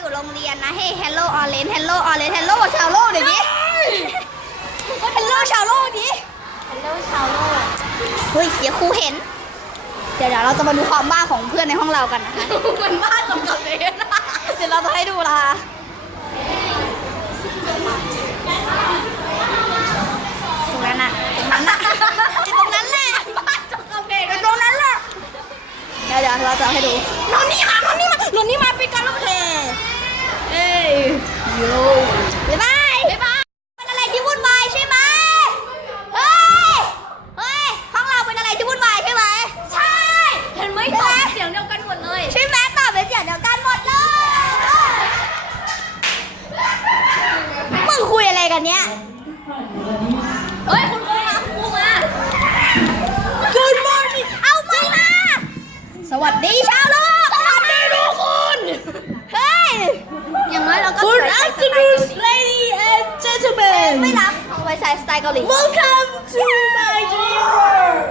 อยู่โรงเรียนนะเฮ้ Hello Orange Hello Orange Hello ชาวโลกเดี๋ยวนี้ Hello ชาวโลกดิ Hello ชาวโลกเฮ้ยเดี๋ยวครูเห็นเดี๋ยวเราจะมาดูความบ้าของเพื่อนในห้องเรากันนะคะมันบ้าจนกับเลยนะเดี๋ยวเราจะให้ดูละตรงนั้นน่ะตรงนั้นแหละบ้าจนกับเลยตรงนั้นแหละเดี๋ยวเราจะให้ดูนนนี่มาไปกันแล้วเพลเอ้ยโย่บ๊ายบายเป็นอะไรที่วุ่นวายใช่ไหมเฮ้ยห้องเราเป็นอะไรที่วุ่นวายใช่ไหมใช่เห็นไหมตอบเสียงเดียวกันหมดเลยใช่ไหมตอบเป็นเสียงเดียวกันหมดเลยมึงคุยอะไรกันเนี้ยเฮ้ยคุณครูมา Good morning เอาไม่มาสวัสดีชาวโลกสวัสดีทุกคนเฮ้ยอย่างน้อยเราก็ Good afternoon ladies and gentlemen ไม่รับเอาไว้ใส่สไตล์เกาหลี Welcome to my dream world